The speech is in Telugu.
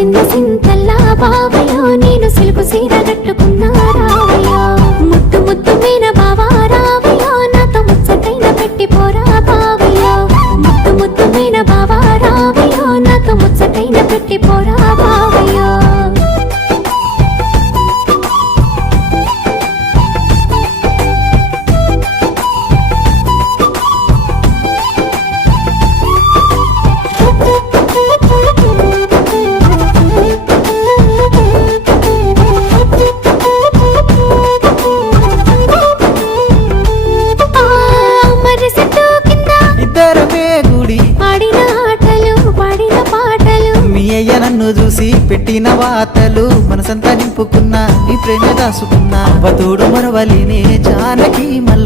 మురిసింద సింతల్లా బావయ్యో నేను సిలుకు సీర కట్టుకున్నా రావయ్యో ముద్దు ముద్దు మీన బావా రావయ్యో నాతో ముచ్చటైన పెట్టి పోరా బావయ్యో ముద్దు ముద్దు మీన బావా రావయ్యో నాతో ముచ్చటైన పెట్టి పోరా బావయ్యో నన్ను చూసి పెట్టిన వాతలు మనసంతా నింపుకున్నా నీ ప్రేమ దాసుకున్నా అవతోడు మరవలినే జానకి మల్ల